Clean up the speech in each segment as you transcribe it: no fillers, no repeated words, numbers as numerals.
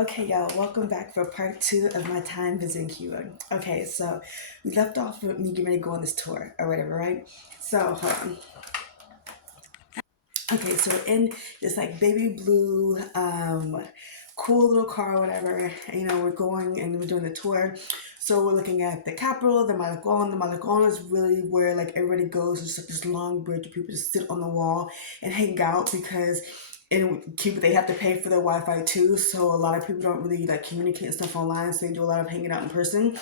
Okay, y'all, welcome back for part two of my time visiting Cuba. Okay, so we left off with me getting ready to go on this tour or whatever, right? So, hold on. Okay, so we're in this like baby blue, cool little car or whatever. And, we're going and we're doing the tour. So we're looking at the capital, the Malecon. The Malecon is really where like everybody goes. It's like this long bridge where people just sit on the wall and hang out because in Cuba they have to pay for their Wi-Fi too. So a lot of people don't really like communicate and stuff online. So they do a lot of hanging out in person.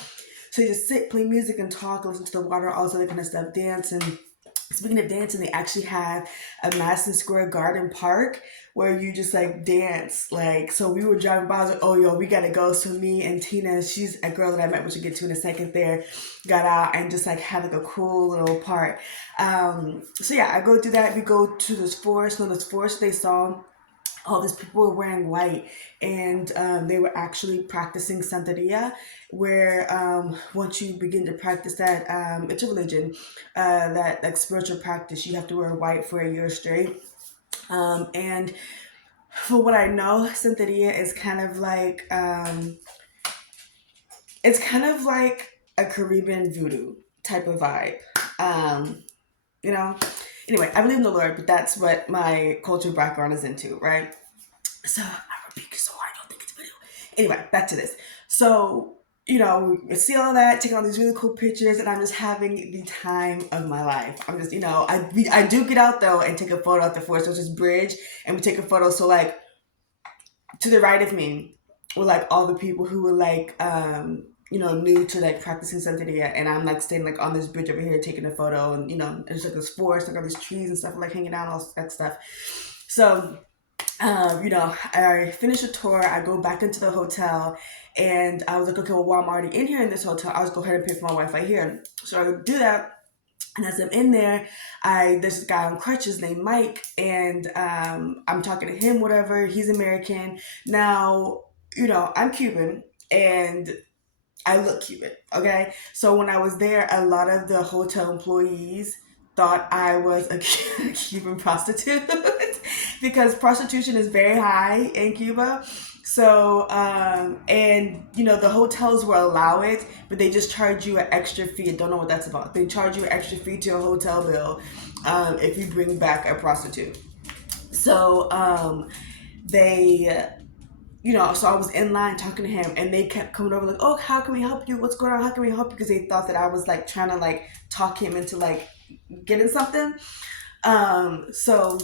So you just sit, play music, and talk, listen to the water, all this other kind of stuff, dance. And speaking of dancing, they actually have a Madison Square Garden park where you just like dance. Like, so we were driving by, I was like, oh, yo, we gotta go. So me and Tina, she's a girl that I met, which we'll get to in a second there, got out and just like had like a cool little part. So yeah, I go do that. We go to this forest. No, this forest they saw all these people were wearing white, and they were actually practicing Santeria, where once you begin to practice that, it's a religion, that like spiritual practice, you have to wear white for a year straight. And for what I know, Santeria is kind of like it's kind of like a Caribbean voodoo type of vibe. Um, you know. Anyway, I believe in the Lord, but that's what my cultural background is into, right? So I'm repeating so I don't think it's video. Anyway, back to this. So, we see all that, taking all these really cool pictures, and I'm just having the time of my life. I'm just, I do get out though and take a photo at the Forest Hills Bridge, and we take a photo. So like to the right of me were like all the people who were like new to like practicing Santeria, and I'm like staying like on this bridge over here taking a photo, and there's like this forest, like all these trees and stuff, like hanging out, all that stuff. So I finish the tour, I go back into the hotel, and I was like, okay, well, while I'm already in here in this hotel, I'll just go ahead and pay for my Wi-Fi here. So I do that. And as I'm in there, there's this guy on crutches named Mike, and I'm talking to him, whatever. He's American. Now, I'm Cuban, and I look Cuban, okay? So when I was there, a lot of the hotel employees thought I was a Cuban prostitute because prostitution is very high in Cuba. So, the hotels will allow it, but they just charge you an extra fee. I don't know what that's about. They charge you an extra fee to a hotel bill if you bring back a prostitute. So, they so I was in line talking to him, and they kept coming over like, oh, how can we help you? What's going on? How can we help you? Because they thought that I was like trying to like talk him into like getting something. So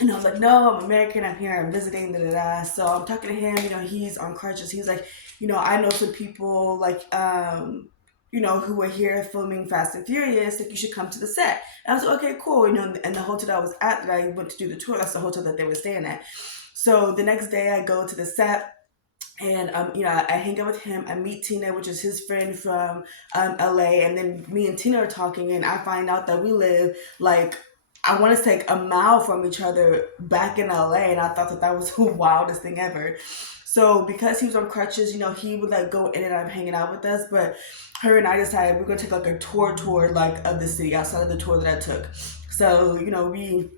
I was like, no, I'm American. I'm here. I'm visiting. Da da da. So I'm talking to him. He's on crutches. He's like, I know some people like, who were here filming Fast and Furious. Like, you should come to the set. And I was like, okay, cool. And the hotel that I was at, that I went to do the tour, that's the hotel that they were staying at. So the next day I go to the set, and I hang out with him. I meet Tina, which is his friend from LA, and then me and Tina are talking, and I find out that we live like, I want to say like a mile from each other back in LA, and I thought that that was the wildest thing ever. So because he was on crutches, he would like go in and out of hanging out with us, but her and I decided we're gonna take like a tour like of the city outside of the tour that I took. So we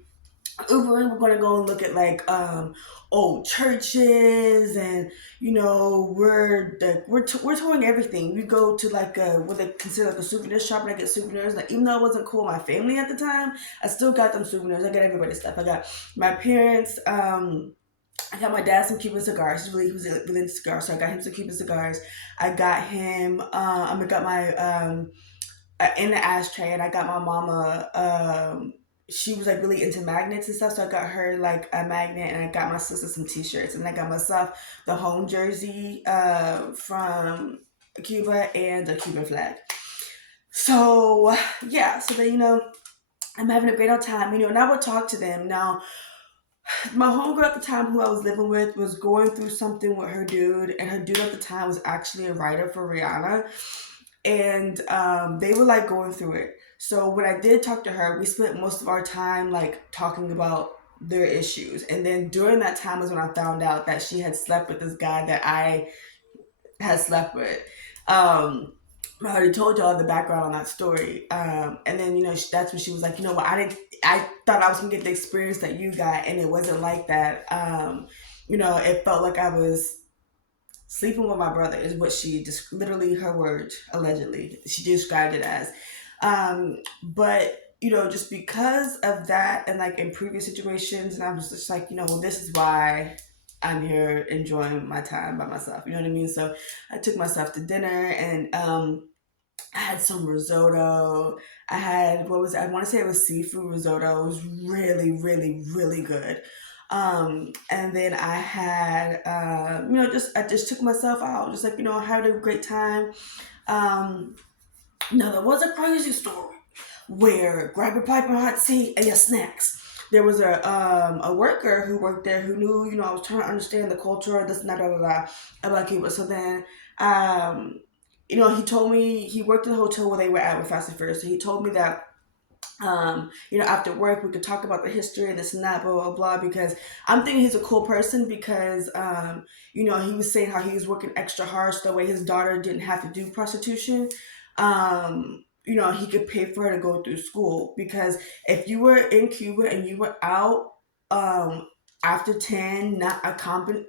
Uber, we're gonna go and look at like old churches, and we're touring everything. We go to like what they consider like a souvenir shop, and I get souvenirs. Like, even though it wasn't cool with my family at the time, I still got them souvenirs. I got everybody's stuff. I got my parents. I got my dad some Cuban cigars. He was really into cigars, so I got him some Cuban cigars. I got him. I got my in the ashtray, and I got my mama. She was like really into magnets and stuff, so I got her like a magnet, and I got my sister some t-shirts, and I got myself the home jersey from Cuba and a Cuban flag. So yeah, so then I'm having a great old time, and I would talk to them. Now my homegirl at the time who I was living with was going through something with her dude, and her dude at the time was actually a writer for Rihanna, and they were like going through it. So when I did talk to her, we spent most of our time like talking about their issues, and then during that time was when I found out that she had slept with this guy that I had slept with. I already told y'all the background on that story, and then that's when she was like, what, I thought I was gonna get the experience that you got, and it wasn't like that. It felt like I was sleeping with my brother is what she just literally her words allegedly she described it as. But just because of that, and like in previous situations, and I'm just like, well, this is why I'm here enjoying my time by myself. You know what I mean? So I took myself to dinner, and I had some risotto. I had what was I want to say it was seafood risotto. It was really, really, really good. And then I had just I just took myself out, just like had a great time. Um, Now there was a crazy story where grab your pipe and hot tea and your snacks. There was a worker who worked there who knew I was trying to understand the culture this and that about Cuba. So then he told me he worked in the hotel where they were at with Fast and Furious. So he told me that after work we could talk about the history and this and that, blah blah blah. Because I'm thinking he's a cool person because he was saying how he was working extra hard so that way his daughter didn't have to do prostitution. He could pay for her to go through school because if you were in Cuba and you were out um after 10 not accompanied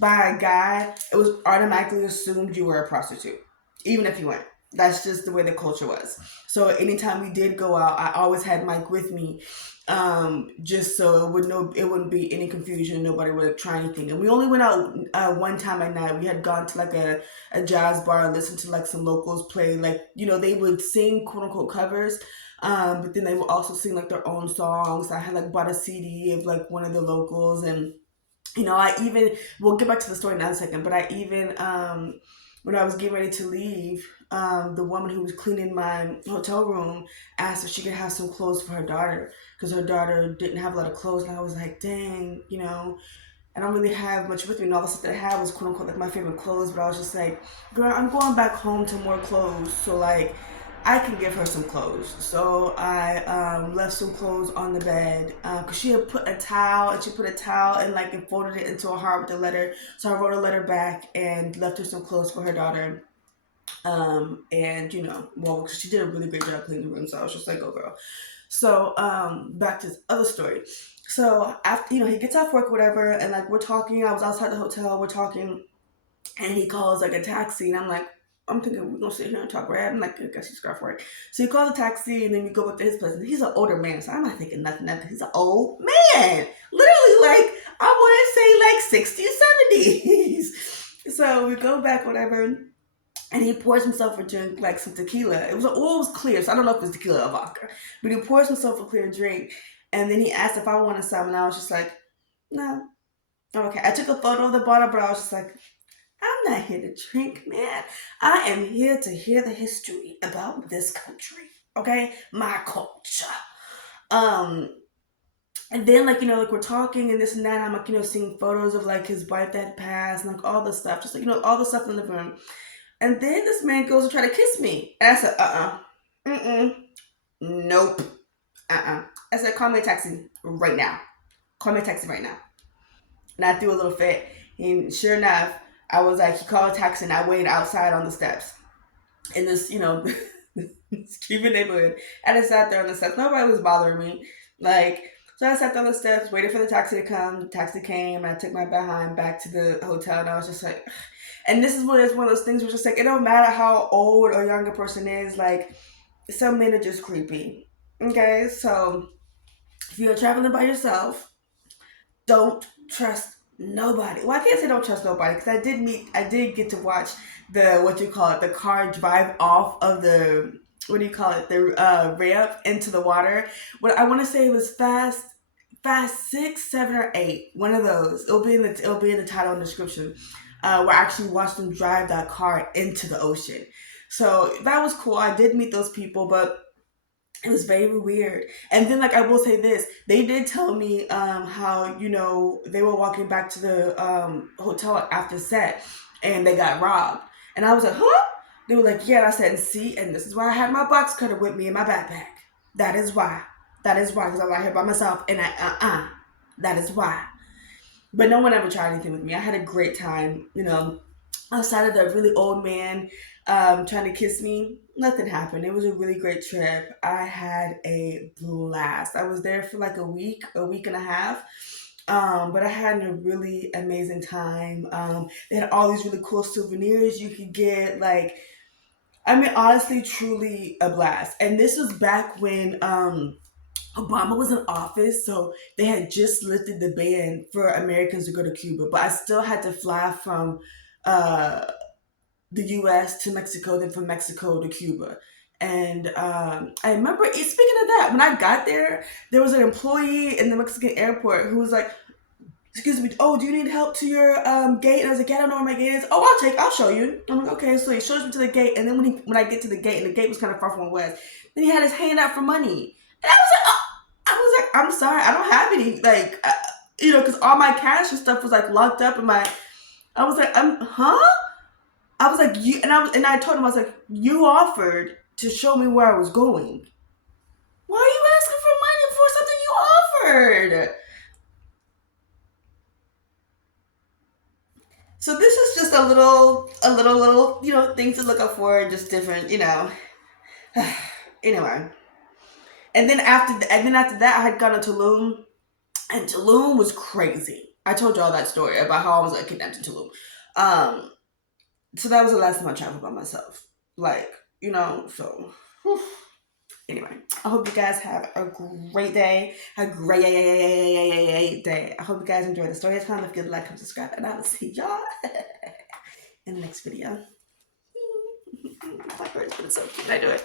by a guy, it was automatically assumed you were a prostitute even if you weren't. That's just the way the culture was. So anytime we did go out, I always had Mike with me, just so it wouldn't be any confusion. Nobody would try anything. And we only went out one time at night. We had gone to like a jazz bar and listened to like some locals play. Like they would sing quote unquote covers, but then they would also sing like their own songs. I had like bought a CD of like one of the locals, and I even we'll get back to the story in a second, but I even when I was getting ready to leave, the woman who was cleaning my hotel room asked if she could have some clothes for her daughter because her daughter didn't have a lot of clothes, and I was like, dang, I don't really have much with me, and all the stuff that I had was quote unquote like my favorite clothes, but I was just like, girl, I'm going back home to more clothes, so like I can give her some clothes. So I left some clothes on the bed because she had put a towel, and she put a towel and folded it into a heart with a letter. So I wrote a letter back and left her some clothes for her daughter. And well, she did a really great job cleaning the room, so I was just like, "Go girl." So back to this other story. So after he gets off work, or whatever, and like we're talking. I was outside the hotel, we're talking, and he calls like a taxi, and I'm thinking we're gonna sit here and talk, right? I'm like, I guess he's got work. So he calls a taxi, and then we go up to his place. And he's an older man, so I'm not thinking nothing of it. He's an old man, literally like I want to say like 60s, 70s. So we go back, whatever, and he pours himself a drink, like some tequila. It was clear, so I don't know if it was tequila or vodka, but he pours himself a clear drink, and then he asked if I wanted some, and I was just like, no, I'm okay. I took a photo of the bottle, but I was just like, I'm not here to drink, man. I am here to hear the history about this country. Okay? My culture. Um, and then like we're talking and this and that, I'm like, seeing photos of like his wife that passed and like all this stuff. Just like, all the stuff in the living room. And then this man goes to try to kiss me. And I said, Mm-mm. Nope. I said, call me a taxi right now. Call me a taxi right now. And I threw a little fit. And sure enough, I was like, he called a taxi, and I waited outside on the steps in this, this Cuban neighborhood. And I sat there on the steps. Nobody was bothering me. Like, so I sat there on the steps, waited for the taxi to come. The taxi came, and I took my behind back to the hotel, and I was just like, ugh. And this is what it's one of those things where it's just like, it don't matter how old or young a person is, like, some men are just creepy. Okay, so if you're traveling by yourself, don't trust nobody. Well, I can't say don't trust nobody because I did get to watch the what you call it, the car drive off of the what do you call it, the ramp into the water. What I want to say it was Fast Six, Seven, or Eight. One of those. It'll be in the title and description. Where I actually watched them drive that car into the ocean. So that was cool. I did meet those people, but it was very weird. And then, like, I will say this: they did tell me how they were walking back to the hotel after set, and they got robbed. And I was like, huh? They were like, yeah. And I said, see, and this is why I had my box cutter with me in my backpack. That is why. That is why, because I'm out here by myself, and that is why. But no one ever tried anything with me. I had a great time, outside of the really old man trying to kiss me. Nothing happened. It was a really great trip. I had a blast. I was there for like a week and a half. But I had a really amazing time. They had all these really cool souvenirs you could get. Like, I mean, honestly, truly a blast. And this was back when Obama was in office, so they had just lifted the ban for Americans to go to Cuba. But I still had to fly from uh, the U.S. to Mexico, then from Mexico to Cuba. And I remember, speaking of that, when I got there, there was an employee in the Mexican airport who was like, excuse me, oh, do you need help to your gate? And I was like, yeah, I don't know where my gate is. Oh, I'll show you. I'm like, okay. So he shows me to the gate, and then when I get to the gate, and the gate was kind of far from where I was, then he had his hand out for money, and I was like, I'm sorry, I don't have any, like, because all my cash and stuff was like locked up in my. I was like, huh? I was like, you, and I told him, I was like, you offered to show me where I was going. Why are you asking for money for something you offered? So this is just little, things to look up for, just different, Anyway, and then after that, I had gone to Tulum, and Tulum was crazy. I told you all that story about how I was kidnapped in Tulum. Um, so that was the last time I traveled by myself. Like, so. Whew. Anyway, I hope you guys have a great day. A great day. I hope you guys enjoyed the story time. If you like, comment, subscribe, and I will see y'all in the next video. My bird's been so cute. I do it.